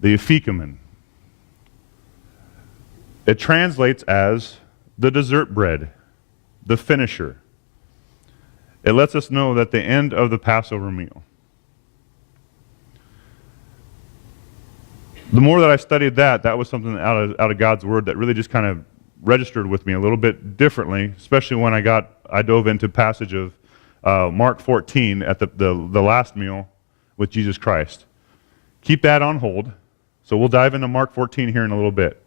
the Pcac. It translates as the dessert bread, the finisher. It lets us know that the end of the Passover meal. The more that I studied that was something out of God's Word that really just kind of registered with me a little bit differently, especially when I dove into passage of Mark 14 at the last meal with Jesus Christ. Keep that on hold. So we'll dive into Mark 14 here in a little bit.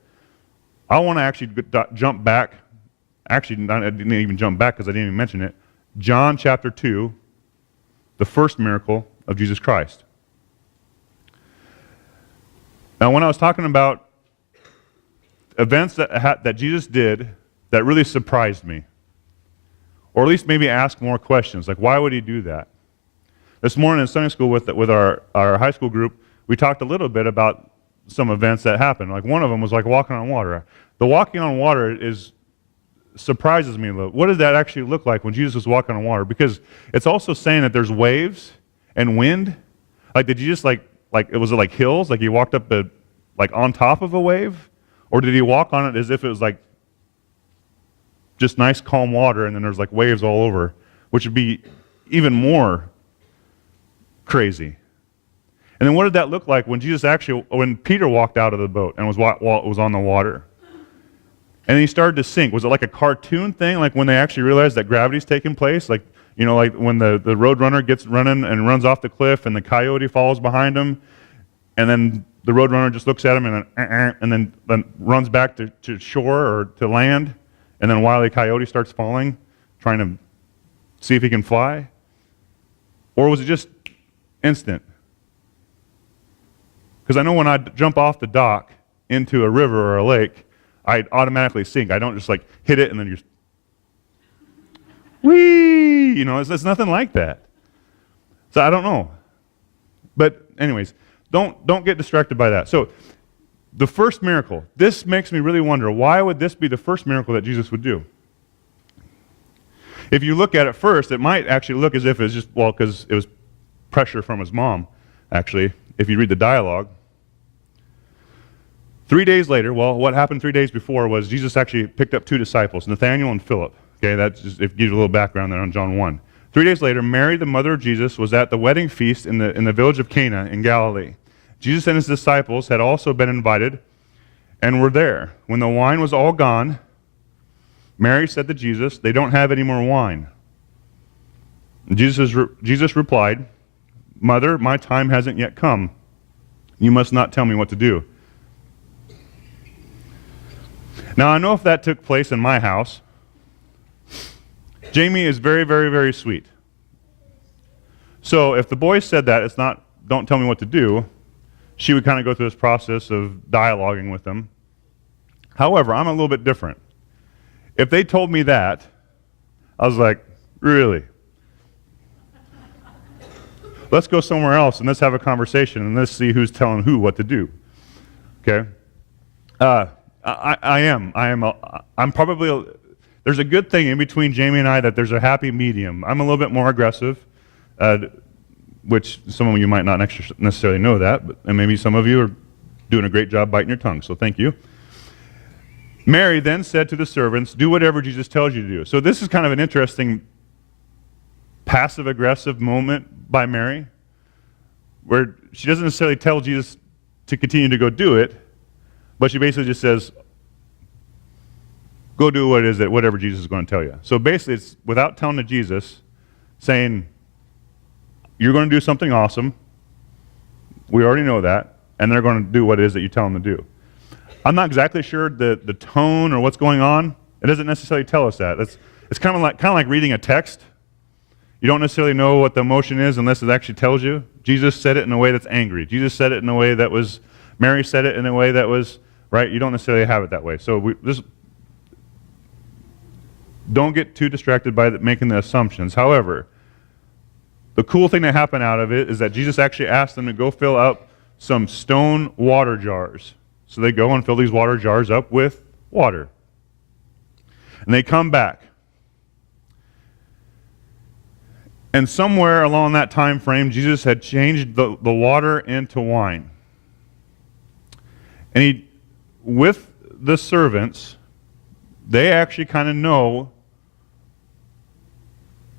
I want to actually jump back. Actually, I didn't even jump back because I didn't even mention it. John chapter 2, the first miracle of Jesus Christ. Now, when I was talking about events that Jesus did that really surprised me, or at least maybe ask more questions, like why would he do that? This morning in Sunday school with our high school group, we talked a little bit about some events that happened. Like one of them was like walking on water. The walking on water surprises me a little. What did that actually look like when Jesus was walking on water? Because it's also saying that there's waves and wind. Like did you just was it like hills? Like he walked up like on top of a wave? Or did he walk on it as if it was like just nice calm water and then there's like waves all over, which would be even more crazy. And then what did that look like when when Peter walked out of the boat and was on the water? And he started to sink. Was it like a cartoon thing, like when they actually realized that gravity's taking place? Like, like when the road runner gets running and runs off the cliff and the coyote follows behind him, and then the road runner just looks at him and then runs back to shore or to land, and then Wile E. Coyote starts falling, trying to see if he can fly? Or was it just instant? Because I know when I jump off the dock into a river or a lake, I automatically sink. I don't just like hit it and then you just, whee! It's nothing like that. So I don't know. But anyways, don't get distracted by that. So the first miracle, this makes me really wonder, why would this be the first miracle that Jesus would do? If you look at it first, it might actually look as if it's just, because it was pressure from his mom, actually, if you read the dialogue. 3 days later, what happened 3 days before was Jesus actually picked up two disciples, Nathanael and Philip. Okay, that just gives you a little background there on John 1. 3 days later, Mary, the mother of Jesus, was at the wedding feast in the village of Cana in Galilee. Jesus and his disciples had also been invited and were there. When the wine was all gone, Mary said to Jesus, "They don't have any more wine." And Jesus replied, "Mother, my time hasn't yet come. You must not tell me what to do." Now, I know if that took place in my house, Jamie is very, very, very sweet. So if the boys said that, it's not, "Don't tell me what to do," she would kind of go through this process of dialoguing with them. However, I'm a little bit different. If they told me that, I was like, really? Let's go somewhere else and let's have a conversation and let's see who's telling who what to do. Okay? I'm probably, there's a good thing in between Jamie and I that there's a happy medium. I'm a little bit more aggressive, which some of you might not necessarily know that, and maybe some of you are doing a great job biting your tongue, so thank you. Mary then said to the servants, "Do whatever Jesus tells you to do." So this is kind of an interesting passive-aggressive moment by Mary, where she doesn't necessarily tell Jesus to continue to go do it, but she basically just says, "Go do what it is that whatever Jesus is going to tell you." So basically, it's without telling to Jesus, saying, "You're going to do something awesome. We already know that, and they're going to do what it is that you tell them to do." I'm not exactly sure the tone or what's going on. It doesn't necessarily tell us that. It's kind of like reading a text. You don't necessarily know what the emotion is unless it actually tells you. Jesus said it in a way that's angry. Jesus said it in a way that was, Mary said it in a way that was, right? You don't necessarily have it that way. So don't get too distracted by making the assumptions. However, the cool thing that happened out of it is that Jesus actually asked them to go fill up some stone water jars. So they go and fill these water jars up with water. And they come back. And somewhere along that time frame, Jesus had changed the water into wine. And with the servants, they actually kind of know,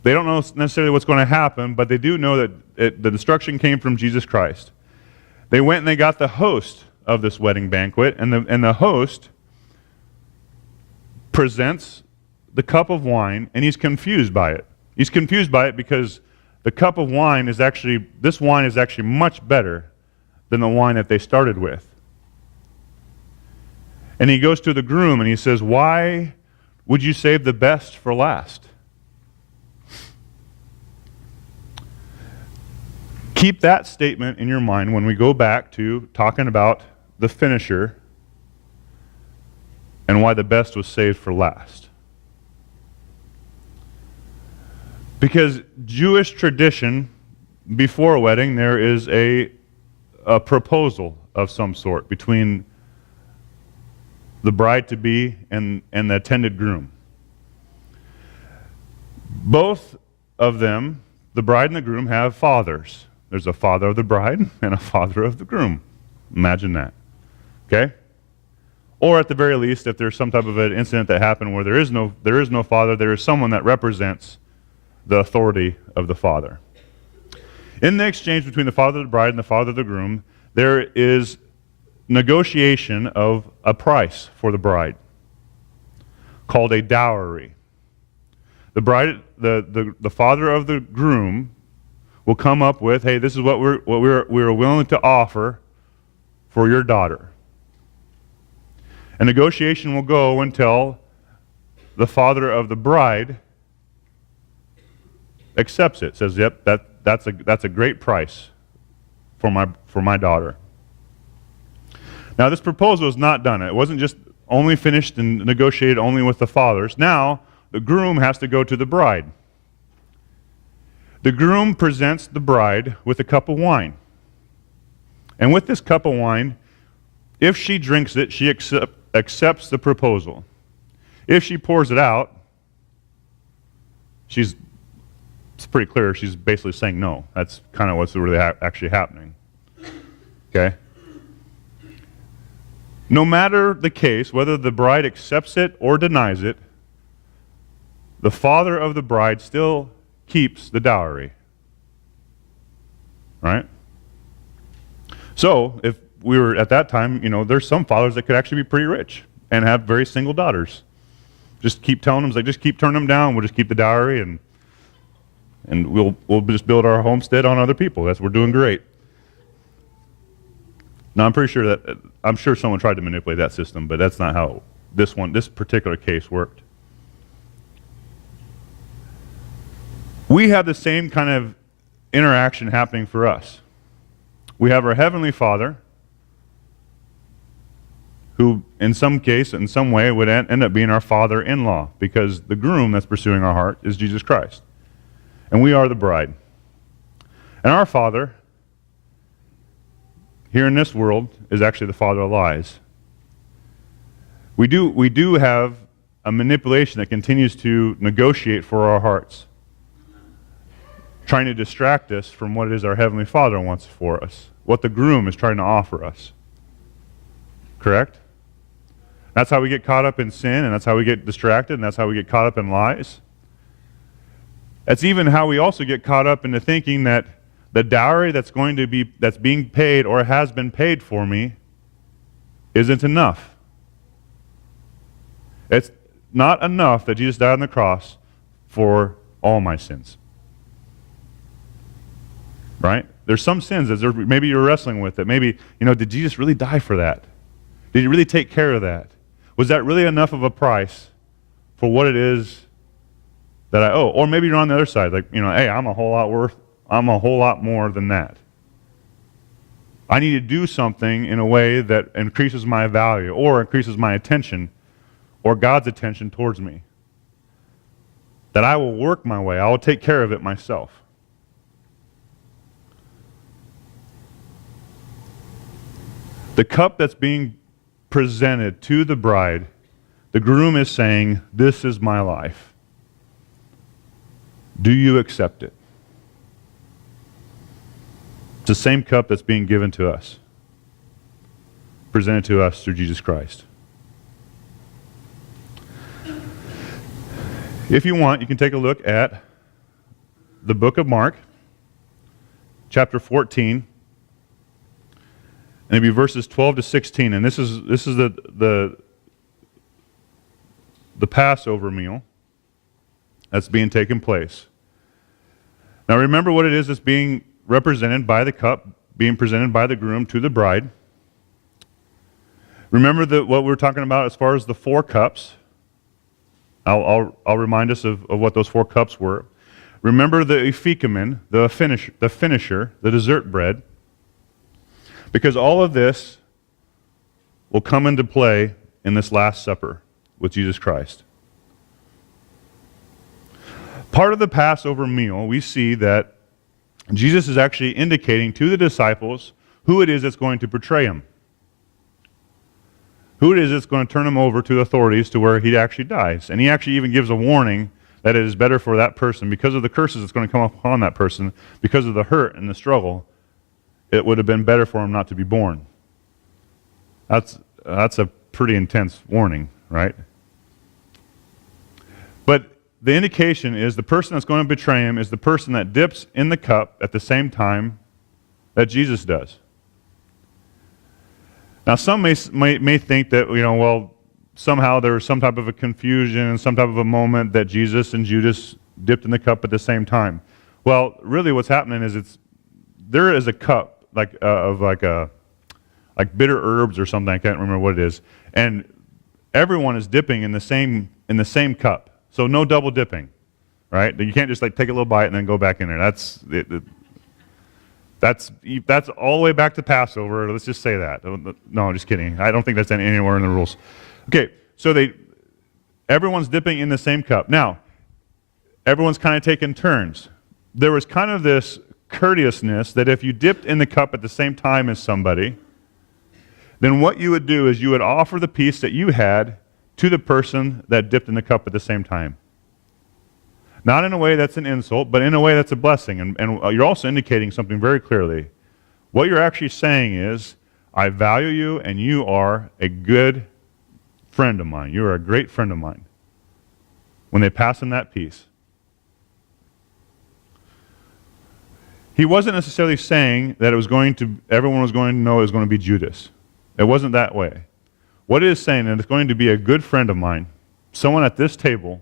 they don't know necessarily what's going to happen, but they do know that the instruction came from Jesus Christ. They went and they got the host of this wedding banquet, and the host presents the cup of wine, and he's confused by it. He's confused by it because the cup of wine is actually, this wine is actually much better than the wine that they started with. And he goes to the groom and he says, "Why would you save the best for last?" Keep that statement in your mind when we go back to talking about the finisher and why the best was saved for last. Because Jewish tradition, before a wedding, there is a proposal of some sort between the bride-to-be and the attended groom. Both of them, the bride and the groom, have fathers. There's a father of the bride and a father of the groom. Imagine that. Okay? Or at the very least, if there's some type of an incident that happened where there is no father, there is someone that represents the authority of the father. In the exchange between the father of the bride and the father of the groom, there is negotiation of a price for the bride called a dowry. The bride, the father of the groom will come up with, "Hey, this is what we're willing to offer for your daughter." A negotiation will go until the father of the bride accepts it, says, "Yep, that's a great price for my daughter." Now, this proposal is not done. It wasn't just only finished and negotiated only with the fathers. Now, the groom has to go to the bride. The groom presents the bride with a cup of wine. And with this cup of wine, if she drinks it, she accepts the proposal. If she pours it out, it's pretty clear she's basically saying no. That's kind of what's really actually happening. Okay? No matter the case, whether the bride accepts it or denies it, the father of the bride still keeps the dowry. Right? So, if we were at that time, there's some fathers that could actually be pretty rich and have very single daughters. Just keep telling them, just keep turning them down, we'll just keep the dowry and we'll just build our homestead on other people. We're doing great. Now, I'm sure someone tried to manipulate that system, but that's not how this particular case worked. We have the same kind of interaction happening for us. We have our Heavenly Father, who in some case, in some way, would end up being our father-in-law, because the groom that's pursuing our heart is Jesus Christ. And we are the bride. And our Father, here in this world, is actually the father of lies. We do have a manipulation that continues to negotiate for our hearts, trying to distract us from what it is our Heavenly Father wants for us, what the groom is trying to offer us. Correct? That's how we get caught up in sin, and that's how we get distracted, and that's how we get caught up in lies. That's even how we also get caught up into thinking that the dowry that's being paid or has been paid for me isn't enough. It's not enough that Jesus died on the cross for all my sins. Right? There's some sins that maybe you're wrestling with, that maybe, did Jesus really die for that? Did he really take care of that? Was that really enough of a price for what it is that I owe? Or maybe you're on the other side, like, hey, I'm a whole lot more than that. I need to do something in a way that increases my value or increases my attention or God's attention towards me. That I will work my way. I will take care of it myself. The cup that's being presented to the bride, the groom is saying, "This is my life. Do you accept it?" It's the same cup that's being given to us. presented to us through Jesus Christ. If you want, you can take a look at the book of Mark, chapter 14, and it'll be verses 12 to 16. And this is the Passover meal that's being taken place. Now remember what it is that's being represented by the cup, being presented by the groom to the bride. Remember what we're talking about as far as the 4 cups. I'll remind us of what those 4 cups were. Remember the ephecamen, the finisher, the dessert bread, because all of this will come into play in this Last Supper with Jesus Christ. Part of the Passover meal, we see that Jesus is actually indicating to the disciples who it is that's going to betray him. Who it is that's going to turn him over to the authorities to where he actually dies. And he actually even gives a warning that it is better for that person, because of the curses that's going to come upon that person, because of the hurt and the struggle, it would have been better for him not to be born. That's a pretty intense warning, right? But the indication is the person that's going to betray him is the person that dips in the cup at the same time that Jesus does. Now, some may think that, well, somehow there was some type of a confusion, some type of a moment that Jesus and Judas dipped in the cup at the same time. Well, really what's happening is there is a cup like bitter herbs or something, I can't remember what it is, and everyone is dipping in the same cup. So no double dipping, right? You can't just take a little bite and then go back in there. That's all the way back to Passover. Let's just say that. No, I'm just kidding. I don't think that's anywhere in the rules. Okay, so everyone's dipping in the same cup. Now, everyone's kind of taking turns. There was kind of this courteousness that if you dipped in the cup at the same time as somebody, then what you would do is you would offer the piece that you had to the person that dipped in the cup at the same time. Not in a way that's an insult, but in a way that's a blessing. And you're also indicating something very clearly. What you're actually saying is, I value you and you are a good friend of mine. You are a great friend of mine. When they pass him that piece. He wasn't necessarily saying that everyone was going to know it was going to be Judas. It wasn't that way. What it is saying that it's going to be a good friend of mine, someone at this table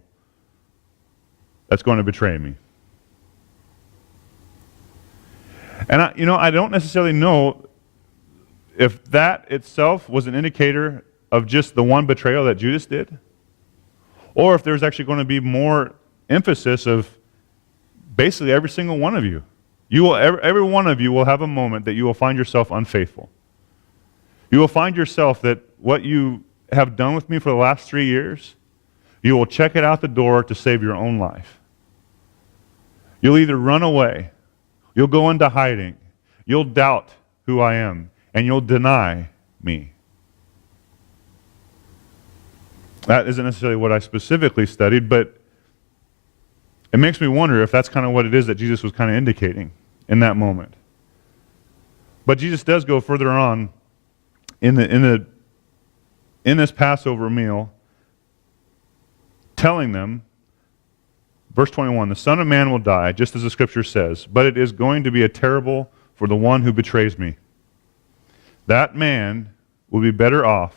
that's going to betray me. And I don't necessarily know if that itself was an indicator of just the one betrayal that Judas did, or if there's actually going to be more emphasis of basically every single one of you. Every one of you will have a moment that you will find yourself unfaithful. You will find yourself that what you have done with me for the last 3 years, you will check it out the door to save your own life. You'll either run away, you'll go into hiding, you'll doubt who I am, and you'll deny me. That isn't necessarily what I specifically studied, but it makes me wonder if that's kind of what it is that Jesus was kind of indicating in that moment. But Jesus does go further on in this Passover meal, telling them, verse 21, the Son of Man will die, just as the Scripture says, but it is going to be a terrible for the one who betrays me. That man will be better off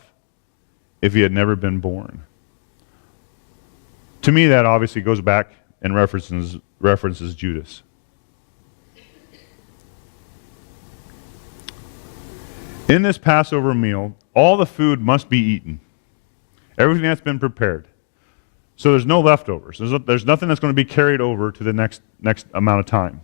if he had never been born. To me, that obviously goes back and references Judas. In this Passover meal, all the food must be eaten. Everything that's been prepared. So there's no leftovers. There's nothing that's going to be carried over to the next amount of time.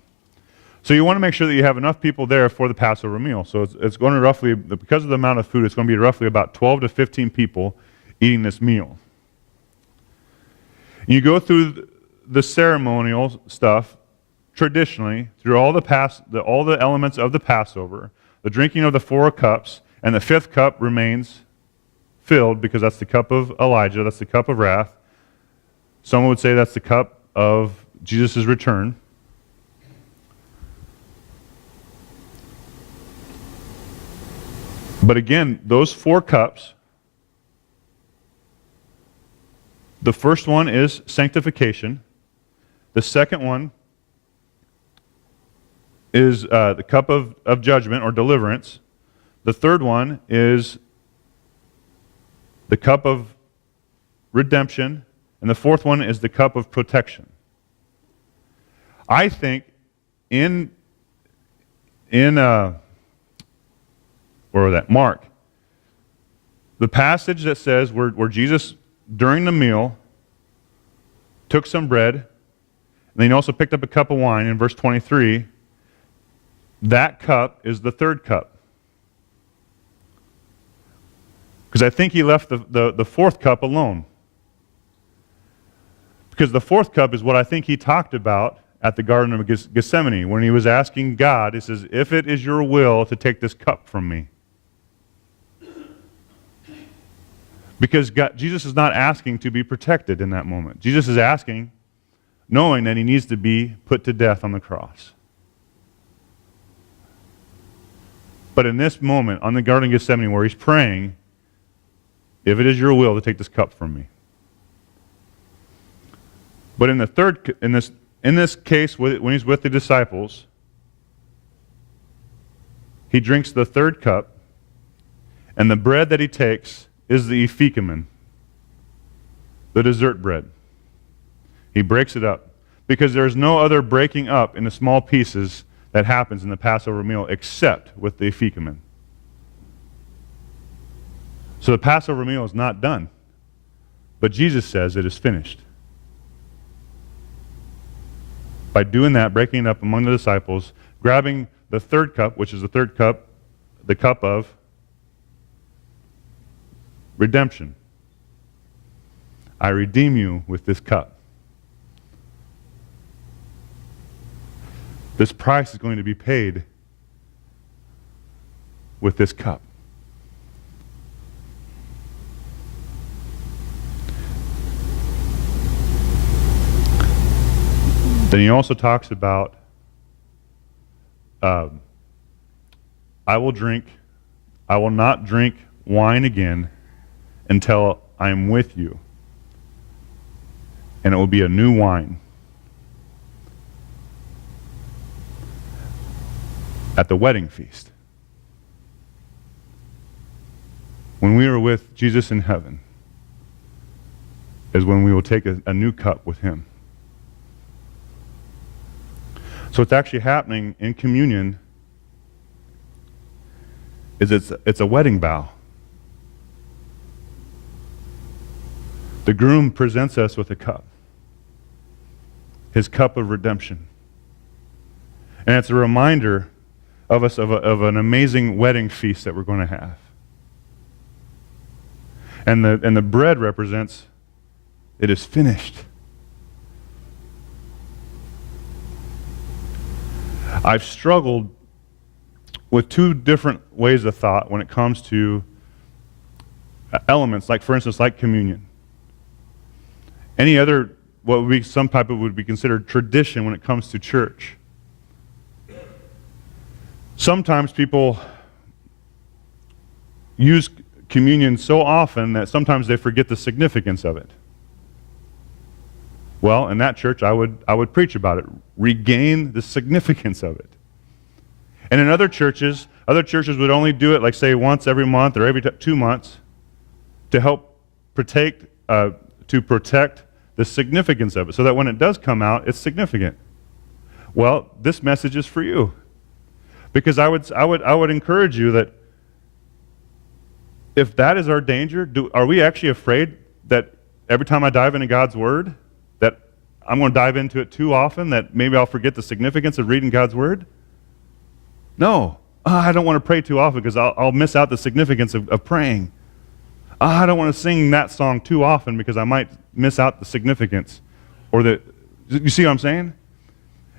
So you want to make sure that you have enough people there for the Passover meal. So it's going to roughly, because of the amount of food, it's going to be roughly about 12 to 15 people eating this meal. You go through the ceremonial stuff traditionally through all the elements of the Passover, the drinking of the 4 cups, and the 5th cup remains filled because that's the cup of Elijah, that's the cup of wrath. Someone would say that's the cup of Jesus' return. But again, those 4 cups, the first one is sanctification. The second one is the cup of judgment or deliverance. The third one is the cup of redemption. And the fourth one is the cup of protection. I think in where was that? Mark, the passage that says where Jesus, during the meal, took some bread, and then he also picked up a cup of wine in verse 23, that cup is the third cup. Because I think he left the fourth cup alone. Because the fourth cup is what I think he talked about at the Garden of Gethsemane when he was asking God, he says, if it is your will to take this cup from me. Because Jesus is not asking to be protected in that moment. Jesus is asking, knowing that he needs to be put to death on the cross. But in this moment, on the Garden of Gethsemane, where he's praying, if it is your will to take this cup from me. But in this case, when he's with the disciples, he drinks the third cup, and the bread that he takes is the Pcac, the dessert bread. He breaks it up because there's no other breaking up into small pieces that happens in the Passover meal except with the Pcac. So the Passover meal is not done, but Jesus says it is finished. By doing that, breaking it up among the disciples, grabbing the third cup, which is the third cup, the cup of redemption. I redeem you with this cup. This price is going to be paid with this cup. Then he also talks about, I will not drink wine again until I am with you. And it will be a new wine. At the wedding feast. When we are with Jesus in heaven is when we will take a new cup with him. So what's actually happening in communion is it's a wedding vow. The groom presents us with a cup, his cup of redemption. And it's a reminder of us of an amazing wedding feast that we're going to have. And the bread represents, it is finished. I've struggled with 2 different ways of thought when it comes to elements, like for instance, like communion. Any other, what would be some type of would be considered tradition when it comes to church. Sometimes people use communion so often that sometimes they forget the significance of it. Well, in that church, I would preach about it. Regain the significance of it. And in other churches would only do it, like say once every month or every 2 months, to help protect the significance of it, so that when it does come out, it's significant. Well, this message is for you, because I would encourage you that if that is our danger, are we actually afraid that every time I dive into God's Word, that I'm going to dive into it too often, that maybe I'll forget the significance of reading God's Word? No. I don't want to pray too often because I'll miss out the significance of praying. I don't want to sing that song too often because I might miss out the significance. You see what I'm saying?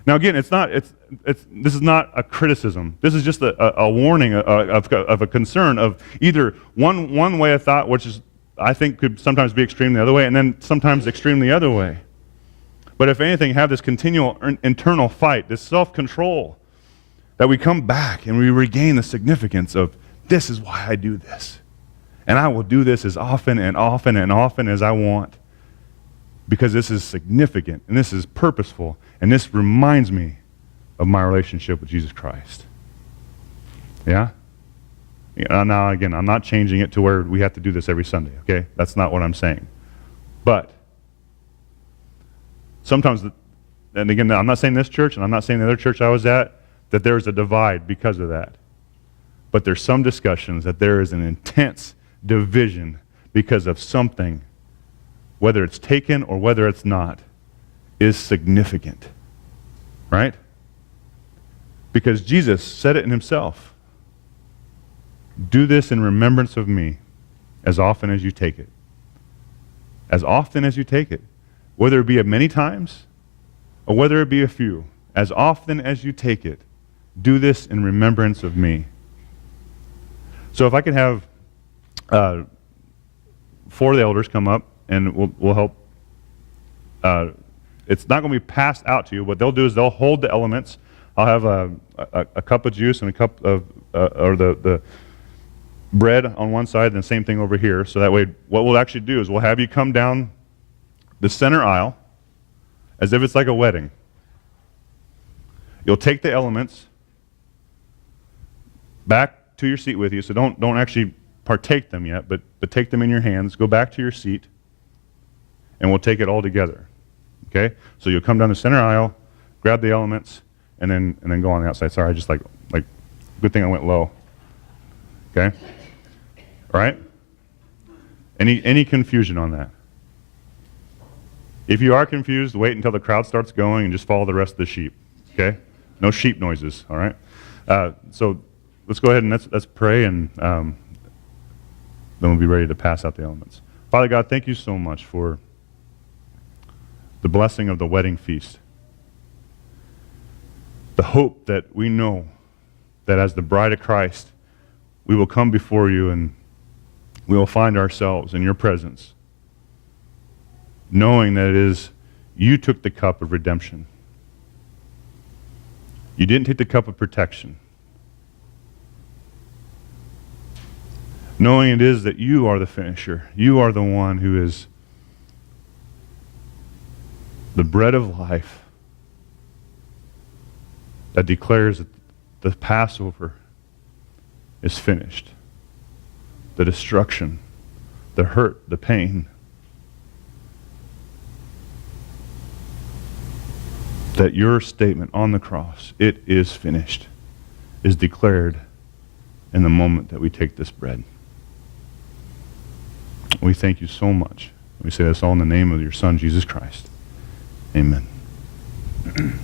Now again, this is not a criticism. This is just a warning of a concern of either one way of thought, which is I think could sometimes be extreme the other way, and then sometimes extreme the other way. But if anything, have this continual internal fight, this self-control, that we come back and we regain the significance of this is why I do this. And I will do this as often and often and often as I want, because this is significant and this is purposeful and this reminds me of my relationship with Jesus Christ. Yeah? Now, again, I'm not changing it to where we have to do this every Sunday, okay? That's not what I'm saying. But sometimes, and again, I'm not saying this church and I'm not saying the other church I was at, that there's a divide because of that. But there's some discussions that there is an intense division because of something, whether it's taken or whether it's not, is significant. Right? Because Jesus said it in himself. Do this in remembrance of me as often as you take it. As often as you take it. Whether it be many times or whether it be a few. As often as you take it, do this in remembrance of me. So if I could have 4 of the elders come up and we'll help. It's not going to be passed out to you. What they'll do is they'll hold the elements. I'll have a cup of juice and a cup of, or the bread on one side, and the same thing over here. So that way, what we'll actually do is we'll have you come down the center aisle as if it's like a wedding. You'll take the elements back to your seat with you. So don't actually partake them yet, but take them in your hands. Go back to your seat, and we'll take it all together. Okay? So you'll come down the center aisle, grab the elements, and then go on the outside. Sorry, I just like good thing I went low. Okay? All right? Any confusion on that? If you are confused, wait until the crowd starts going and just follow the rest of the sheep. Okay? No sheep noises, all right? So let's go ahead and let's pray, and then we'll be ready to pass out the elements. Father God, thank you so much for the blessing of the wedding feast. The hope that we know that as the bride of Christ, we will come before you and we will find ourselves in your presence, knowing that it is you took the cup of redemption. You didn't take the cup of protection. Knowing it is that you are the finisher. You are the one who is the bread of life that declares that the Passover is finished. The destruction, the hurt, the pain. That your statement on the cross, it is finished, is declared in the moment that we take this bread. We thank you so much. We say this all in the name of your Son, Jesus Christ. Amen. Excuse me.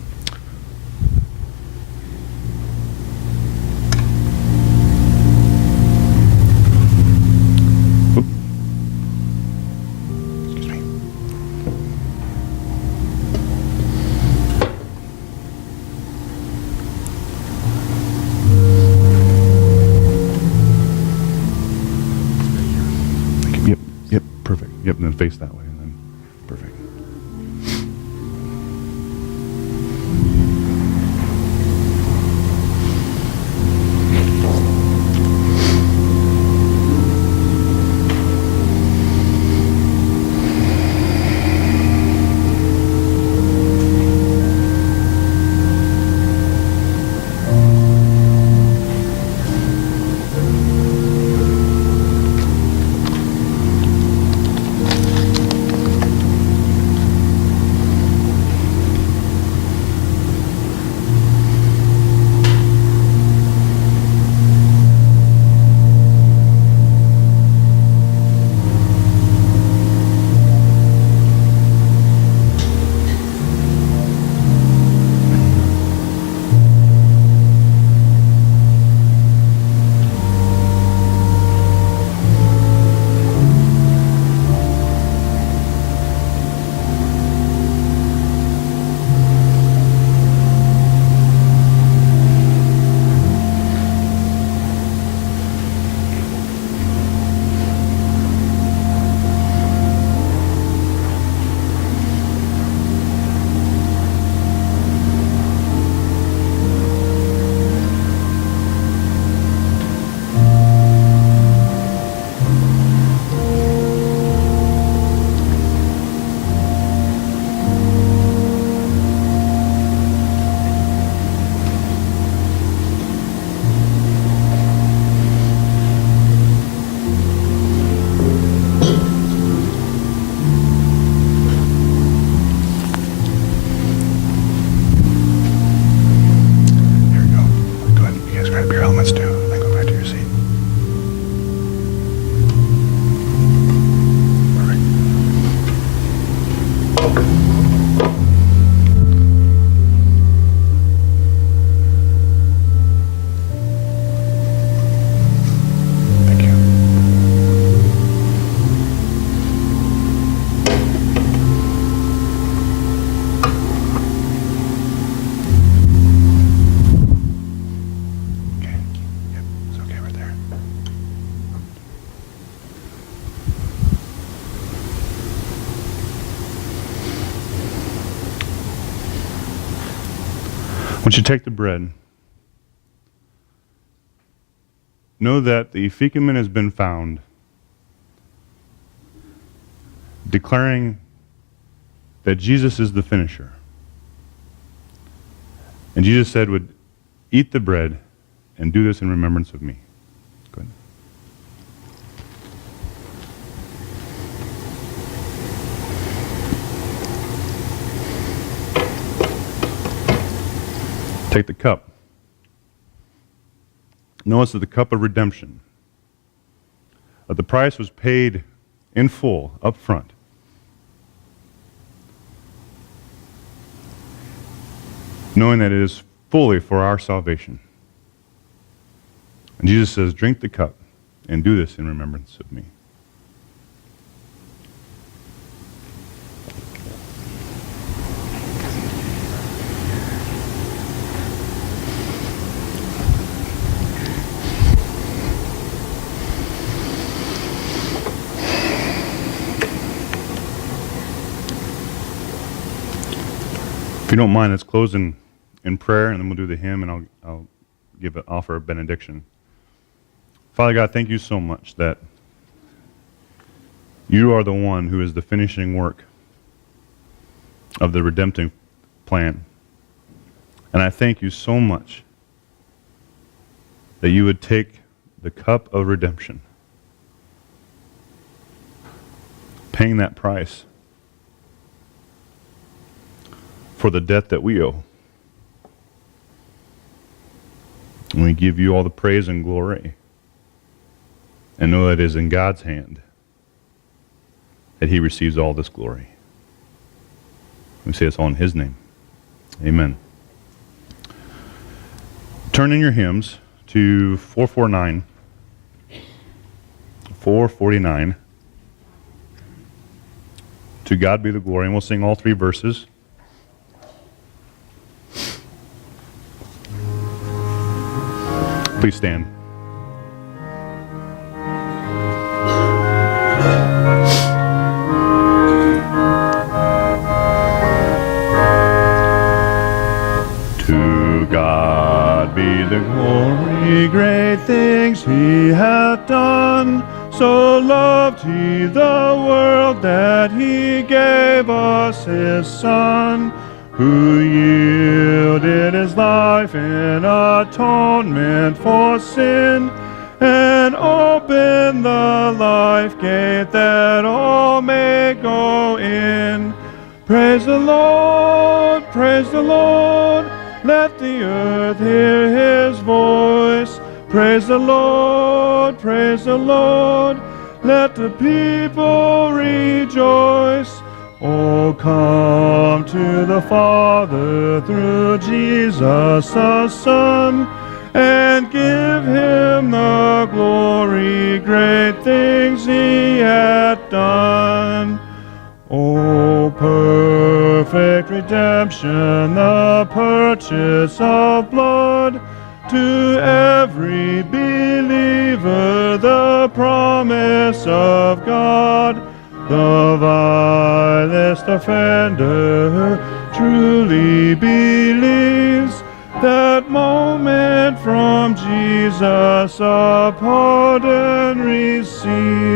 Yep, perfect. Yep, and then face that way, and then perfect. Once you take the bread, know that the efficamen has been found, declaring that Jesus is the finisher. And Jesus said, would eat the bread and do this in remembrance of me. Go ahead. Take the cup. Notice that the cup of redemption, that the price was paid in full, up front. Knowing that it is fully for our salvation. And Jesus says, drink the cup and do this in remembrance of me. If you don't mind, let's close in prayer, and then we'll do the hymn, and I'll offer a benediction. Father God, thank you so much that you are the one who is the finishing work of the redemptive plan. And I thank you so much that you would take the cup of redemption, paying that price for the debt that we owe. And we give you all the praise and glory, and know that it is in God's hand that he receives all this glory. We say this all in his name. Amen. Turn in your hymns to 449, 449. To God be the glory, and we'll sing all three verses. Please stand. To God be the glory, great things he hath done. So loved he the world that he gave us his Son, who yielded his life in atonement for sin, and opened the life gate that all may go in. Praise the Lord, let the earth hear his voice. Praise the Lord, let the people rejoice. Oh, come to the Father through Jesus the Son, and give him the glory, great things he hath done. O perfect redemption, the purchase of blood, to every believer the promise of God. The vilest offender truly believes that moment from Jesus a pardon receives.